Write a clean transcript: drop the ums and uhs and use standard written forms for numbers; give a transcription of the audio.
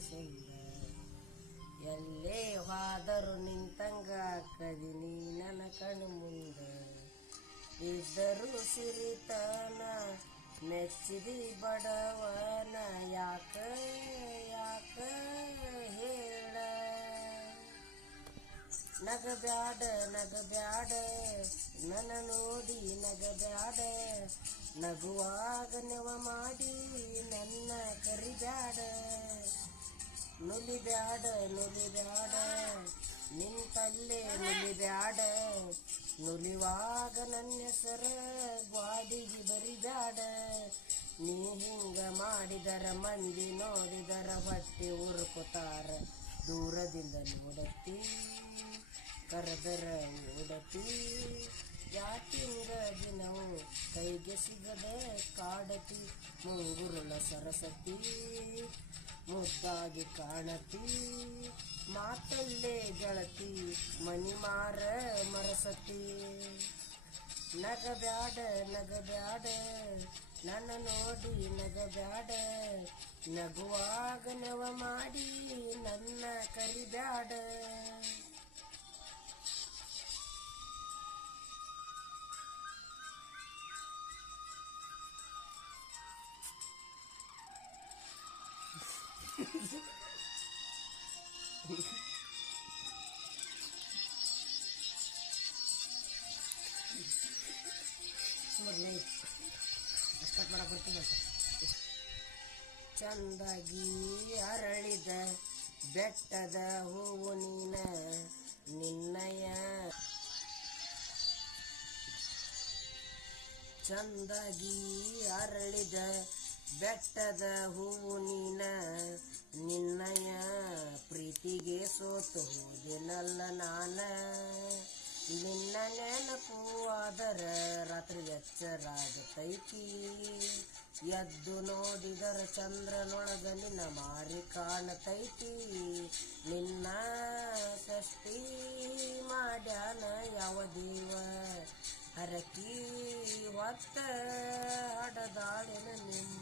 ಸುಂದರ ಎಲ್ಲೇ ಹೋದರು ನಿಂತಂಗ ಕದಿನಿ ನನ್ನ ಕಣ್ಣು ಮುಂದ ಇದ್ದರು ಸಿರಿತನ ಮೆಚ್ಚಿದಿ ಬಡವನ ಯಾಕ ಯಾಕ ಹೇಳ ನಗಬ್ಯಾಡ ನಗಬ್ಯಾಡ ನನ್ನ ನೋಡಿ ನಗಬ್ಯಾಡ ನಗುವಾಗ ನೆವ ಮಾಡಿ ನನ್ನ ಕರಿಬ್ಯಾಡ ನುಲಿಬ್ಯಾಡ ನುಲಿಬ್ಯಾಡ ನಿಂತಲ್ಲೇ ನುಲಿಬ್ಯಾಡ ನುಲಿವಾಗ ನನ್ನ ಹೆಸರ ಗ್ವಾಡಿಗೆ ಬರಿಬ್ಯಾಡ ನೀ ಹಿಂಗ ಮಾಡಿದರ ಮಂದಿ ನೋಡಿದರ ಹೊಟ್ಟೆ ಉರುಕುತ್ತಾರ ದೂರದಿಂದ ನೋಡತ್ತಿ ಕರೆದರ ಓಡತಿ ಯಾಕಿಂಗ ದಿನವು ಕೈಗೆ ಸಿಗದ ಕಾಡತಿ ಮುಂಗುರುಳ ಸರಸತಿ ಮುದ್ದಾಗಿ ಕಾಣತಿ ಮಾತಲ್ಲೇ ಗೆಳತಿ ಮನಿ ಮಾರ ಮರಸತಿ ನಗಬ್ಯಾಡ ನಗಬ್ಯಾಡ ನನ್ನ ನೋಡಿ ನಗಬ್ಯಾಡ ನಗುವಾಗ ನೆವ ಮಾಡಿ ನನ್ನ ಕರಿಬ್ಯಾಡ ಚಂದಾಗಿ ಅರಳಿದ ಬೆಟ್ಟದ ಹೂವು ನೀನ ನಿನ್ನಯ ಚಂದಾಗಿ ಅರಳಿದ ಬೆಟ್ಟದ ಹೂವು ನೀನ ನಿನ್ನಯ ಪ್ರೀತಿಗೆ ಸೋತು ಹೋದೆನಲ್ಲ ನಾನ ನಿನ್ನ ನೆನಪು ಆದರ ರಾತ್ರಿ ಎಚ್ಚರಾಗತೈತಿ ಎದ್ದು ನೋಡಿದರ ಚಂದ್ರನೊಳಗ ನಿನ್ನ ಮಾರಿ ಕಾಣತೈತಿ ನಿನ್ನ ಸೃಷ್ಟಿ ಮಾಡ್ಯಾನ ಯಾವ ದೇವ ಹರಕಿ ಹೊತ್ತ ಹಡದಾಡಿನ ನಿಮ್ಮ